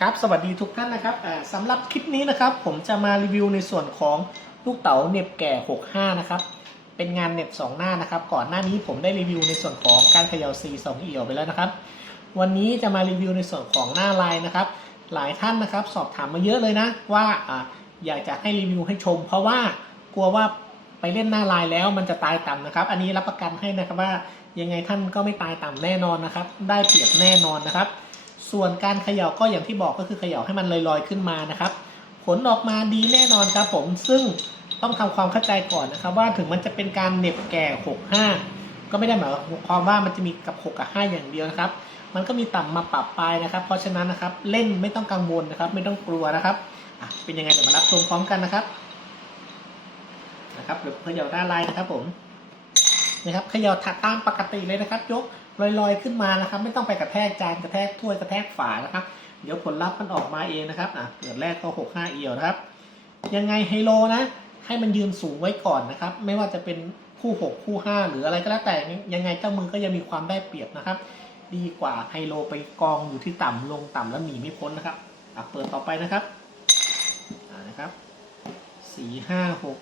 ครับสวัสดีทุกท่านนะครับสำหรับคลิปนี้นะครับ ผมจะมารีวิวในส่วนของลูกเต๋าเน็บแก่ 65 นะครับ เป็นงานเน็บ 2 หน้านะครับ ก่อนหน้านี้ผมได้รีวิวในส่วนของการเขย่า C 2เอี่ยวไปแล้วนะครับ วันนี้จะมารีวิวในส่วนของหน้าลายนะครับ หลายท่านนะครับ สอบถามมาเยอะเลยนะว่าอ่าอยากจะให้รีวิวให้ชม เพราะว่ากลัวว่าไปเล่นหน้าลายแล้วมันจะตายต่ำนะครับ อันนี้รับประกันให้นะครับว่ายังไงท่านก็ไม่ตายต่ำแน่นอนนะครับ ได้เปรียบแน่นอนนะครับ ส่วนการเขย่าก็อย่างที่บอกก็คือเขย่าให้มันลอยๆขึ้นมานะครับ ผลออกมาดีแน่นอนครับผมซึ่งต้องทำความเข้าใจก่อนนะครับ ว่าถึงมันจะเป็นการเหน็บแก่ 65 ก็ไม่ได้หมายความว่ามันจะมีกับ 6 กับ 5 อย่างเดียวนะครับ มันก็มีต่ำมาปรับปลายนะครับ เพราะฉะนั้นนะครับเล่นไม่ต้องกังวลนะครับ ไม่ต้องกลัวนะครับเป็นยังไงเดี๋ยวมารับชมพร้อมกันนะครับนะครับเดี๋ยวเขย่าด้านลายนะครับผมนะครับเขย่าถักตามปกติเลยนะครับ ยก ลอยๆขึ้นมานะครับ ไม่ต้องไปกระแทกจานกระแทกถ้วยกระแทกฝานะครับ เดี๋ยวผลลัพธ์มันออกมาเองนะครับอะเกิดแรกก็หกห้าเอียวนะครับ ยังไงไฮโลนะ ให้มันยืนสูงไว้ก่อนนะครับ ไม่ว่าจะเป็นคู่หกคู่ห้าหรืออะไรก็แล้วแต่ยังไงเจ้ามือก็ยังมีความได้เปรียบนะครับ ดีกว่าไฮโลไปกองอยู่ที่ต่ำลงต่ำแล้วหนีไม่พ้นนะครับอะเปิดต่อไปนะครับอ่านะครับสี่ห้าหก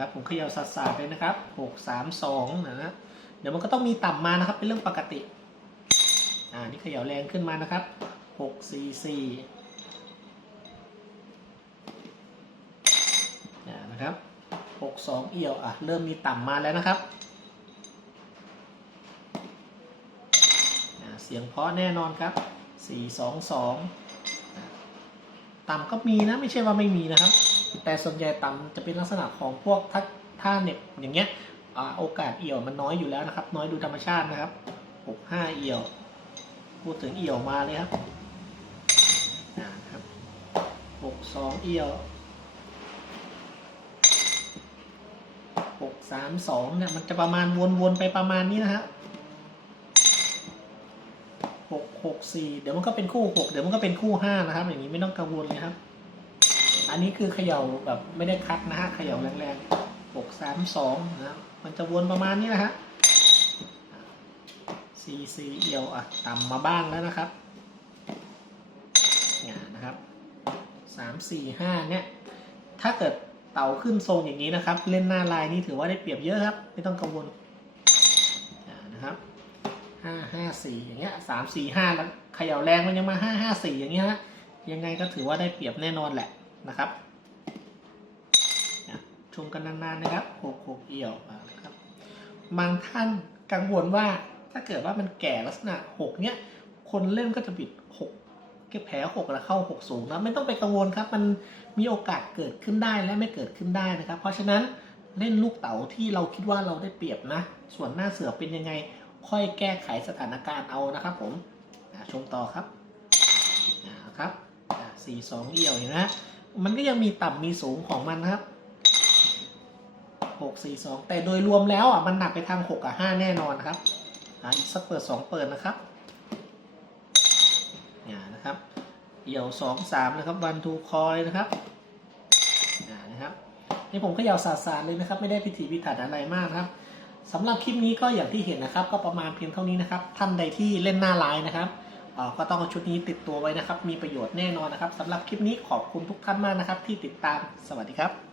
นะครับ ผมเขย่าสัดสาดเลยนะครับหกสามสองนะเดี๋ยวมันก็ต้องมีต่ำมานะครับ เป็นเรื่องปกติ อ่า นี่เขย่าแรงขึ้นมานะครับหกสี่สี่นะครับหกสองเอี่ยว อะ เริ่มมีต่ำมาแล้วนะครับเสียงเพาะแน่นอนครับสี่สองสอง ต่ำก็มีนะไม่ใช่ว่าไม่มีนะครับ แต่ส่วนใหญ่ต่ำจะเป็นลักษณะของพวกท่าท่าเน็บอย่างเงี้ยโอกาสเอี่ยวมันน้อยอยู่แล้วนะครับ น้อยดูธรรมชาตินะครับหกห้าเอี่ยว พูดถึงเอี่ยวมาเลยครับอ่าครับหกสองเอี่ยวหกสามสองเนี่ยมันจะประมาณวนๆไปประมาณนี้นะฮะ หกหกสี่เดี๋ยวมันก็เป็นคู่หกเดี๋ยวมันก็เป็นคู่ห้านะครับ อย่างนี้ไม่ต้องกังวลเลยครับ อันนี้คือเขย่าแบบไม่ได้คัดนะฮะเขย่าแรงๆหกสามสองนะครับมันจะวนประมาณนี้นะฮะซีซีเอียวอะต่ำมาบ้างแล้วนะครับเนี่ยนะครับสามสี่ห้าเนี่ย ถ้าเกิดเต่าขึ้นทรงอย่างนี้นะครับ เล่นหน้าลายนี่ถือว่าได้เปรียบเยอะครับ ไม่ต้องกังวลอ่านะครับห้าห้า สี่อย่างเงี้ยสามสี่ห้าแล้วเขย่าแรงมันยังมาห้าห้าสี่อย่างเงี้ยฮะยังไงก็ถือว่าได้เปรียบแน่นอนแหละนะครับชมกันนานๆนะครับหกหกเอี่ยวนะครับบางท่านกังวลว่าถ้าเกิดว่ามันแก่ลักษณะหกเนี้ยคนเล่นก็จะบิดหกก็แผลหกแล้วเข้าหกสูงนะไม่ต้องไปกังวลครับ มันมีโอกาสเกิดขึ้นได้และไม่เกิดขึ้นได้นะครับ เพราะฉะนั้นเล่นลูกเต๋าที่เราคิดว่าเราได้เปรียบนะ ส่วนหน้าเสือเป็นยังไง ค่อยแก้ไขสถานการณ์เอานะครับผมชมต่อครับอ่าครับสี่สองเอี่ยวเห็นไหมฮะมันก็ยังมีต่ำมีสูงของมันนะครับหกสี่สองแต่โดยรวมแล้วอะมันหนักไปทางหกกับห้าแน่นอนครับอีกสักเปิดสองเปิดนะครับเนี่ยนะครับเดี่ยวสองสามนะครับวันทูคอเลยนะครับนะครับนี่ผมก็ยาวสาสารเลยนะครับ ไม่ได้พิถีพิถันอะไรมากนะครับ สำหรับคลิปนี้ก็อย่างที่เห็นนะครับ ก็ประมาณเพียงเท่านี้นะครับ ท่านใดที่เล่นหน้าไลน์นะครับก็ต้องเอาชุดนี้ติดตัวไว้นะครับ มีประโยชน์แน่นอนนะครับสำหรับคลิปนี้ขอบคุณทุกท่านมากนะครับ ที่ติดตามสวัสดีครับ